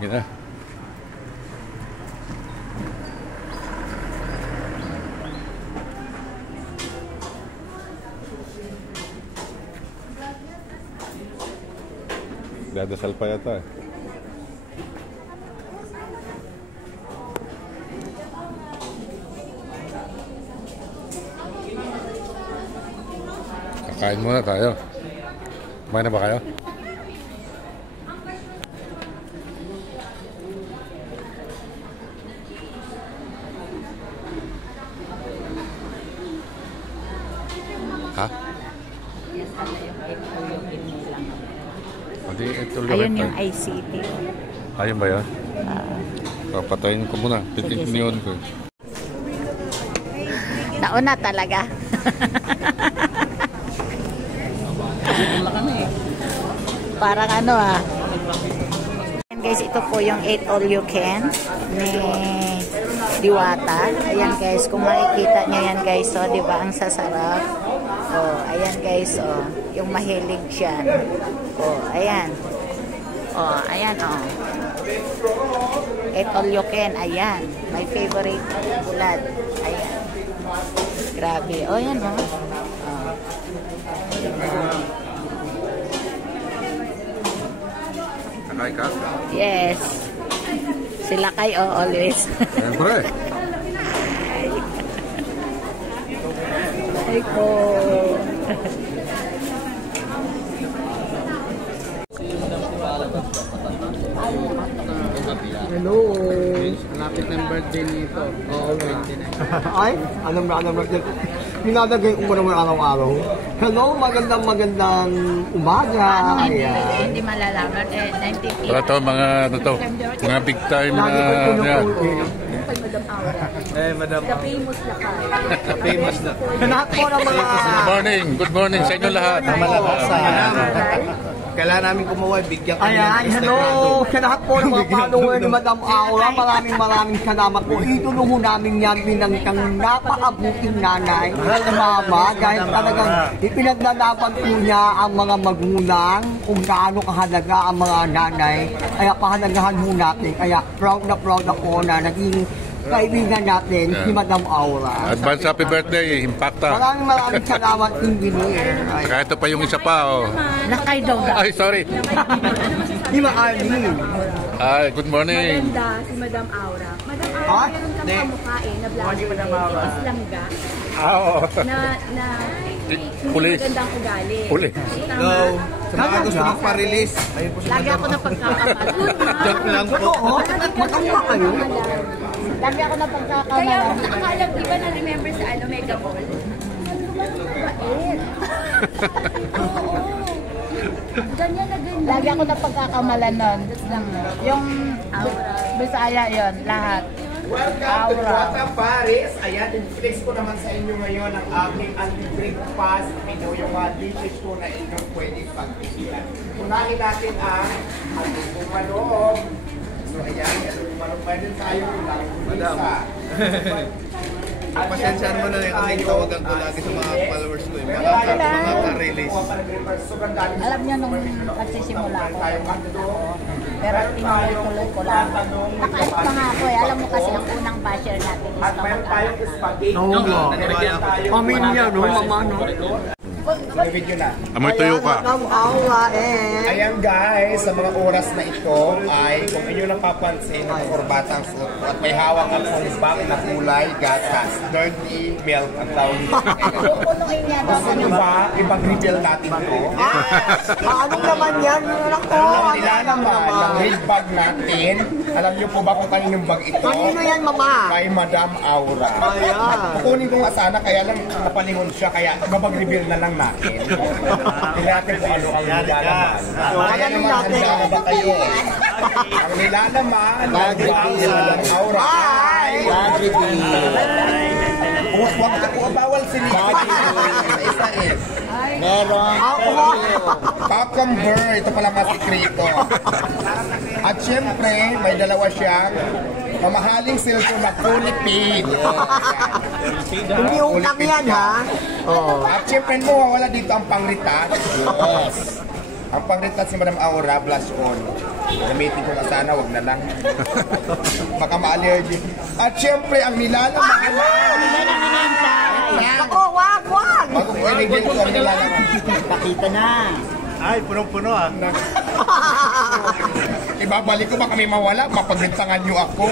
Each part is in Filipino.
Yun na. Dadasal pa yata eh. Kakain muna tayo. Kumain na ba kayo? Ha? Ayun yung ICT. Ayun ba yan? Papatayin ko muna. Titiniyon ko. Nauna talaga. Parang ano ah. Ayan guys, ito po yung 8 all you can ni Diwata. Ayan guys, kung makikita nyo yan guys, so di ba ang sasarap. Oh, ayan guys, oh, yung mahilig siya. Oh, ayan. Oh, ayan oh. 8 all you can, ayan. My favorite bulad. Ayan. Grabe. Oh, yan oh. Oh. Sakay ka? Yes. Sila kayo always. Siyempre. Ay po. Hello! Malapit ng birthday nito. Oo, 29. Ay, alam na birthday ko. Pinadagay ko naman araw-araw. Hello, magandang umaga. Ayan. Hindi malalaman. 98. Para to, mga big time na... Madam. The famous lakay. The famous na. Lahat po ng mga... Good morning sa inyo lahat. Kailangan namin kumuha, bigyan kami ng Ayan, hello! Sa lahat po ng mga follower ni Madam Aura, maraming salamat po. Itulungan namin yan ng napakabuting nanay, mama, dahil talagang ipinaglalaban po niya ang mga magulang kung gaano kahalaga ang mga nanay. Kaya pahalagahan mo natin. Kaya proud na proud ako na naging kaibigan natin, si Madam Aura. Advance happy birthday, Impacta. Maraming salamat, engineer. Kaya ito pa yung isa pa, oh. Lakay daw. Ay, sorry. Di ba, Arlene? Ay, good morning. Maganda si Madam Aura. Madam Aura, meron kang kamukha na vlogger. Islangga. Oo. Na Pulis. magandang ugali. Pulis. Hello! Sa mga gusto magpa-release, ayun po si Lagi ako napagkakamalan. Joke lang po. Maganda kayo? Lagi ako na Kaya pagkakamalan. nakakala ko iba na-remember sa Mega Mall. Mabait. Oo. Ganyan na ganyan. Lagi ako na pagkakamalan nun. Yung Bisaya yon lahat. Welcome Paris. Ayan, i-flex ko naman sa inyo ngayon ang aking anti-breakfast menu, yung mga dishes ko na inyong pwedeng pagpilian. Unahin natin ang ating manok. So ayan, ating manok pa rin tayo. Madam. Pasensyaan mo na rin kasi tawagan ko lagi sa mga followers ko. Mga ka-release. Alam niya nung nagsisimula ko. Pero tinuloy-tuloy ko lang. Nakaalit pa nga ako eh. Alam mo kasi ang unang basher natin is At mayroon tayong spaghetti. Pamilya, no? Mama, no? Video na. Amoy tuyo ka. Madam Aura, eh. Ayan guys, sa mga oras na ito ay kung inyo napapansin ang kurbatang suot at may hawak ang bag na kulay gatas. Dirty milk ang tawag nito. pupunuin niya doon. Gusto nyo ba ipag-reveal natin ito? Anong naman yan? Ako, Nila naman, ang red bag natin. Alam nyo po ba kung kaninong bag ito? kanino yan, mama? Kay Madam Aura. Ayan. Kukunin ko nga sana, kaya lang napalingon siya, kaya mapag-reveal na lang natin. Hindi natin kung ano ang nilalaman. Kaya naman, handa na ba kayo? Ang nilalaman, Madam Aura ay... Huwag ako, bawal sinipa. Isa is. Meron. Cucumber, ito pala mga sikrito. At syempre, may dalawa siyang mamahaling cellphone na fully paid. Hindi utang yan, ha? Oo. At syempre, mawawala dito ang pang-retouch. Yes. Ang pang-retouch si Madam Aura, blush on. Gamitin ko na sana, wag na lang. Baka ma-allergy. At syempre, ang nilalamang. Ako, wag! Bago ko i-reveal ko ang nilalamang. Pakita na. Ay, punong-puno ah. Ibabalik ko, baka may mawala, mapagrintangan nyo ako.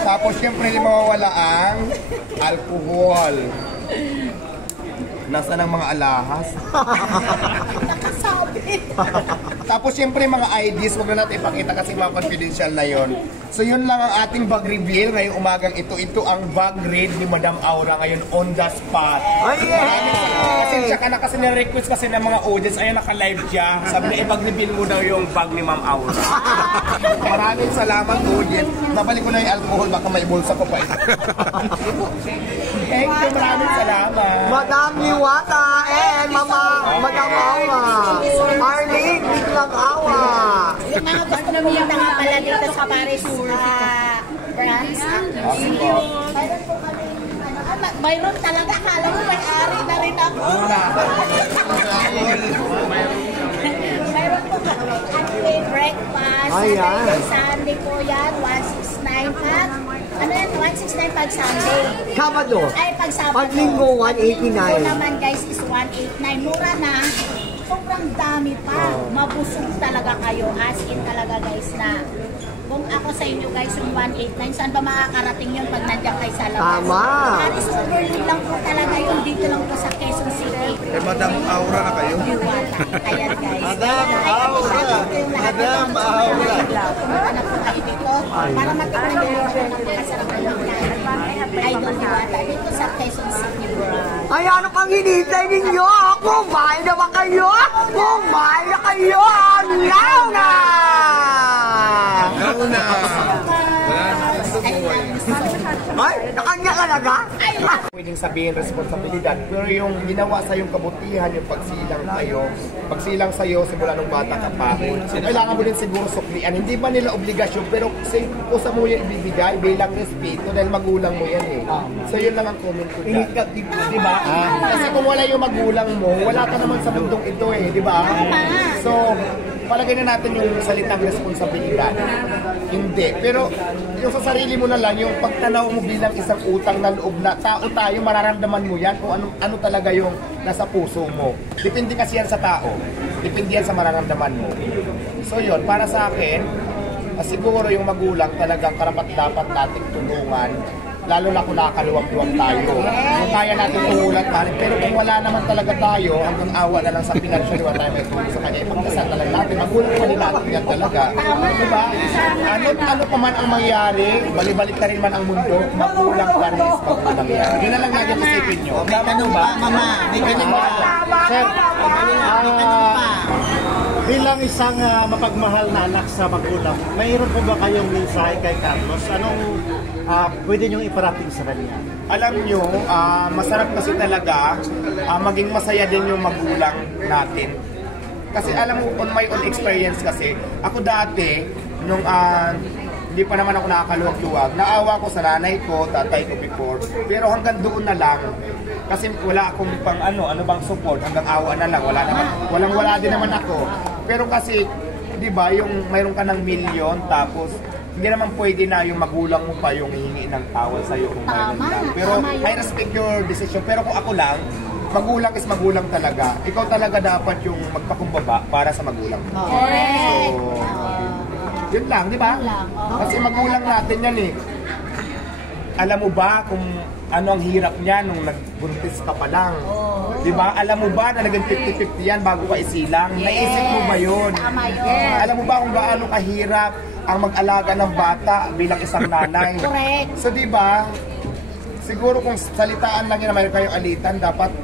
Tapos syempre, hindi mawawala ang alcohol. Nasaan ang mga alahas? Tapos syempre mga IDs, huwag na natin ipakita kasi mga confidential na yon. So yun lang ang ating bag reveal ngayong umagang ito. Ito ang bag read ni Madam Aura ngayon on the spot. Kasi tsaka na kasi na-request kasi ng mga audience, ayun naka-live siya. Sabi na i-bag reveal mo daw yung bag ni Ma'am Aura. Maraming salamat audience. Nabalik ko na yung alcohol, baka may bulsa ko pa ito. Thank you, maraming salamat. Madam Liwata and Madam Awa. Arlene, biglang awa. Yung mga gusto na pumunta nga pala dito sa Paris branch. Mayroon po kami, mayroon talaga, kala mo may-ari na rin ako. Mayroon po kami, at breakfast, Saturday, Sunday po yan, 169 pack. Ano yan, 169 pag Sunday. Sabado. Ay, pag Sabado. Pag Linggo, 189. Ito naman guys is 189. Mura na. Sobrang dami pa. Mabusog talaga kayo. As in talaga guys na. Kung ako sa inyo guys yung 189, saan ba makakarating yun pag nandiyan kayo sa labas? Tama. Paris overload lang po talaga yun. Dito lang po sa Quezon City. Madam Aura na kayo? Ayan guys. Madam Aura. Madam Aura. Pumunta na po kayo dito para matikman nyo yung napakasarap na Idol Diwata dito sa Quezon City branch. Ay, ano pang hinihintay ninyo? Kumain na ba kayo? Kumain na kayo! Now na! Ay, nakanya ka talaga? Pwedeng sabihin responsibilidad, pero yung ginawa sa yung kabutihan, yung pagsilang sa'yo simula nung bata ka pa, kailangan mo din siguro suklian. Hindi ba nila obligasyon, pero kusa mo yan ibibigay bilang respeto dahil magulang mo yan eh. So yun lang ang comment ko dyan. Di ba? Kasi kung wala yung magulang mo, wala ka naman sa mundong ito eh, di ba? So, palagay na natin yung salitang responsibilidad. Hindi. Pero yung sa sarili mo na lang, yung pagtanaw mo bilang isang utang na loob na tao tayo, mararamdaman mo yan kung ano talaga yung nasa puso mo. Depende kasi yan sa tao. Depende yan sa mararamdaman mo. So yun, para sa akin, siguro yung magulang talagang karapat-dapat nating tulungan. Lalo na kung nakakaluwag-luwag tayo. Kung kaya natin tumulat pa rin. Pero kung wala naman talaga tayo, hanggang awa na lang sa financial, wala tayo may tulong sa kanya. Ipagdasal na lang natin. Magulang pa din natin yan talaga. Diba? Ano pa man ang mangyari, balik ka rin man ang mundo, magulang pa rin is magulang yan. Yun na lang natin isipin nyo. May tanong pa, Mama. May tanong pa. Sir, bilang isang mapagmahal na anak sa magulang, mayroon po ba kayong mensahe kay Carlos? Anong pwede niyong iparating sa kanya? Alam nyo, masarap kasi talaga maging masaya din yung magulang natin. Kasi alam mo, on my own experience kasi, ako dati, nung hindi pa naman ako nakakaluwag-luwag, naawa ko sa nanay ko, tatay ko before, pero hanggang doon na lang. Kasi wala akong pang ano bang support, hanggang awa na lang, wala din naman ako. Pero kasi, di ba, yung mayroon ka ng milyon, tapos hindi naman pwede na yung magulang mo pa yung hihingi ng tawad sa'yo kung mayroon lang. Pero I respect your decision. Pero kung ako lang, magulang is magulang talaga. Ikaw talaga dapat yung magpakumbaba para sa magulang mo. Correct. So, yun lang, di ba? Kasi magulang natin yan eh. Alam mo ba kung ano ang hirap niya nung nagbuntis ka pa lang? Di ba? Alam mo ba na naging 50-50 yan bago ka isilang? Naisip mo ba yun? Tama yun. Alam mo ba kung gaano kahirap ang mag-alaga ng bata bilang isang nanay? Correct. So di ba, siguro kung salitaan lang yun na mayroon kayong alitan, dapat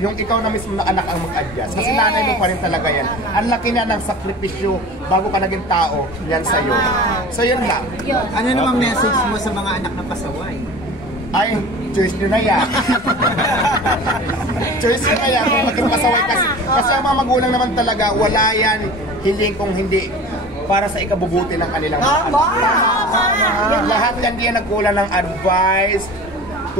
yung ikaw na mismo na anak ang mag-adjust. Kasi nanay mo pa rin talaga yan. Ang laki na ng sakripisyo bago ka naging tao, yan sa'yo. So yun lang. Ano namang message mo sa mga anak na pasaway? Ay, choice nyo na yan. Choice nyo na yan kung maging pasaway kasi ang mga magulang naman talaga, wala yan hiling kung hindi para sa ikabubuti ng kanilang mga anak. Lahat yan diyan nagkulang ng advice,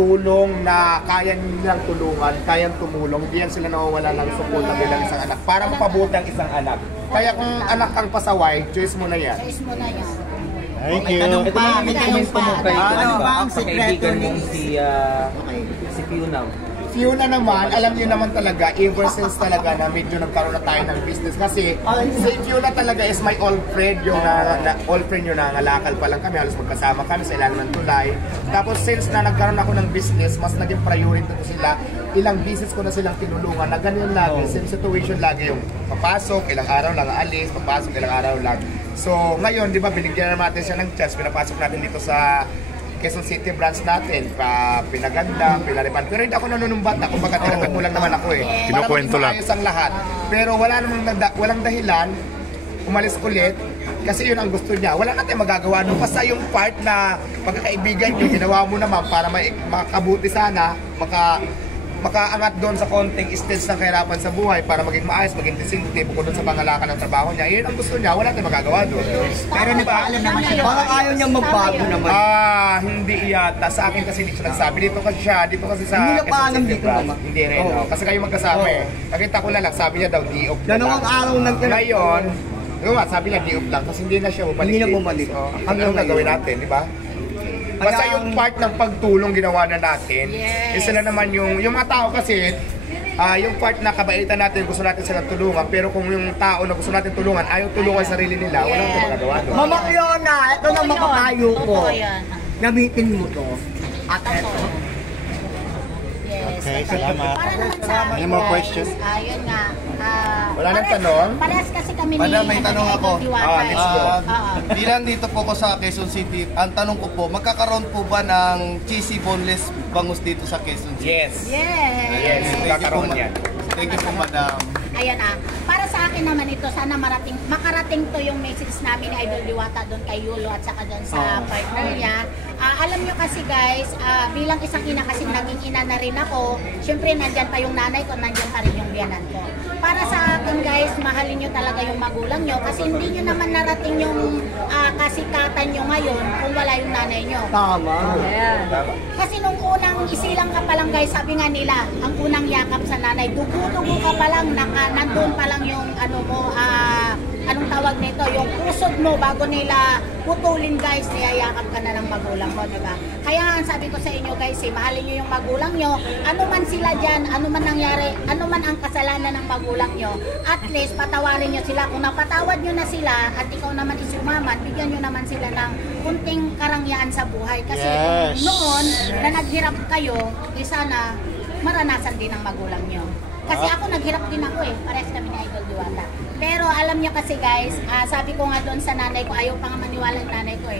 tulong na kaya nilang tulungan, kayang tumulong. Hindi yan sila nawawala ng suporta bilang isang anak. Para mapabuti ang isang anak. Kaya kung anak kang pasaway, choice mo na yan. Choice mo na yan. Thank May you. tanong pa, may tanong pa. Ano ba ang Ang sekreto kaibigan ni mong si Fiona. Fiona naman, alam niyo naman talaga, ever since talaga na medyo nagkaroon na tayo ng business. Kasi si Fiona talaga is my old friend, yung old friend yung nangalakal pa lang kami, halos magkasama kami sa ilalim ng tulay. Tapos since na nagkaroon ako ng business, mas naging priority ko sila. Ilang business ko na silang tinulungan na ganyan lagi, same situation lagi yung papasok, ilang araw lang alis, papasok, ilang araw lang. So ngayon, di ba, binigyan na natin siya ng chance, pinapasok natin dito sa Quezon City branch natin, pinaganda, pinalipan. Pero hindi ako nanunumbat, kumbaga tinatag mo lang naman ako eh. Kinukwento lang. Para maging maayos ang lahat. Pero wala namang walang dahilan, umalis ulit, kasi yun ang gusto niya. Wala natin magagawa nung basta yung part na pagkakaibigan nyo, ginawa mo naman para makabuti sana, makaangat doon sa konting stage ng kahirapan sa buhay para maging maayos, maging distinctive bukod doon sa pangalakan ng trabaho niya. Yun ang gusto niya, wala tayong magagawa doon. Pero nagpaalam naman siya. Parang ayaw niyang magbago naman. Hindi yata. Sa akin kasi hindi siya nagsabi. Dito kasi sa Hindi na paalam dito naman. Hindi rin. Kasi kayo magkasama eh. Nakita ko na lang, sabi niya daw, di-off na lang. Dalawang araw nang Ngayon, yung nga, sabi niya, di-off lang. Kasi hindi na siya bumalik. Hindi na bumalik. So, anong gagawin natin, di ba? Basta yung part ng pagtulong ginawa na natin, isa na naman yung mga tao kasi, yung part na kabaitan natin, gusto natin silang tulungan, pero kung yung tao na gusto natin tulungan, ayaw tulungan sarili nila, walang ito magagawa doon. Mama Fiona, ito na makakayo ko. Totoo yan. Gamitin mo to. At ito. Yes. Okay, salamat. Para naman sa amin, Any more guys, questions? Ayun nga. Wala nang tanong? Parehas kasi kami ni Madam, may tanong ako. Diwata. Let's go. Bilang dito po ko sa Quezon City, ang tanong ko po, magkakaroon po ba ng cheesy boneless bangus dito sa Quezon City? Yes. Yes. Magkakaroon yan. Thank you po, madam. Ayan para sa akin naman ito, sana makarating to yung message namin ni Idol Diwata doon kay Yulo at saka doon sa partner niya. Alam nyo kasi guys, bilang isang ina kasi naging ina na rin ako, syempre nandyan pa yung nanay ko, nandyan pa rin yung biyanan ko. Para sa akin guys, mahalin nyo talaga yung magulang nyo kasi hindi nyo naman narating yung kasikatan nyo ngayon kung wala yung nanay nyo. Tama. Kasi nung unang isilang ka pa lang guys, sabi nga nila, ang unang yakap sa nanay, dugo-dugo ka pa lang, nandun pa lang yung anong tawag nito, yung pusod mo bago nila putulin guys, niyayakap ka na ng magulang mo, diba? Kaya ang sabi ko sa inyo guys, mahalin nyo yung magulang nyo, ano man sila dyan, ano man nangyari, ano man ang kasalanan ng magulang nyo, at least patawarin nyo sila. Kung napatawad nyo na sila at ikaw naman isumaman, bigyan nyo naman sila ng kunting karangyaan sa buhay. Kasi noon na naghirap kayo, sana maranasan din ng magulang nyo. Kasi ako naghirap din ako parehas kami ni Idol Diwata. Pero alam niyo kasi guys, sabi ko nga doon sa nanay ko, ayaw pa nga maniwala ng nanay ko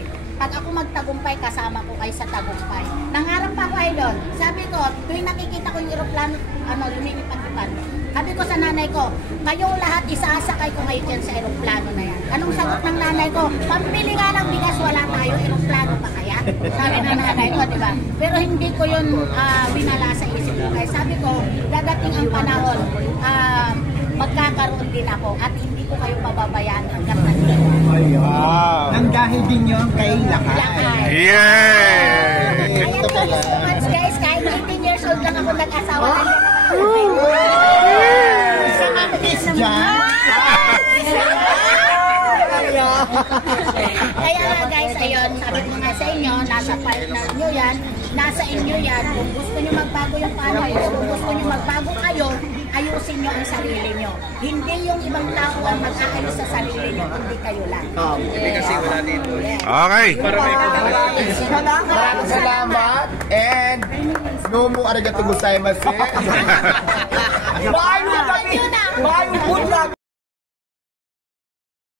pag ako magtagumpay, kasama ko kayo sa tagumpay. Nangarap pa ako Idol. Sabi ko, tuwing nakikita ko yung aeroplano, lumilipad-lipad. Sabi ko sa nanay ko, kayong lahat isaasakay ko kayo dyan sa aeroplano na yan. Anong sagot ng nanay ko? Pambili nga ng bigas, wala tayo, aeroplano pa kaya? Sabi ng nanay ko, di ba? Pero hindi ko yun winala sa isip ko. Kaya sabi ko, dadating ang panahon, magkakaroon din ako at hindi ko kayo pababayaan hanggang nandito. Nang dahil din yun kay Lakay. Yeah! Kaya thank you so much guys, kahit 18 years old lang ako nag-asawa na Isang artist dyan. Kaya nga guys, ayun, sabi ko nga sa inyo, nasa partner nyo yan, nasa inyo yan. Kung gusto nyo magbago yung panahon, kung gusto nyo magbago kayo, ayusin nyo ang sarili nyo. Hindi yung ibang tao ang mag-aayos sa sarili nyo, hindi kayo lang. Hindi kasi wala dito. Okay. Maraming salamat and domo arigatou gozaimasu. Maayo na kami! Maayo po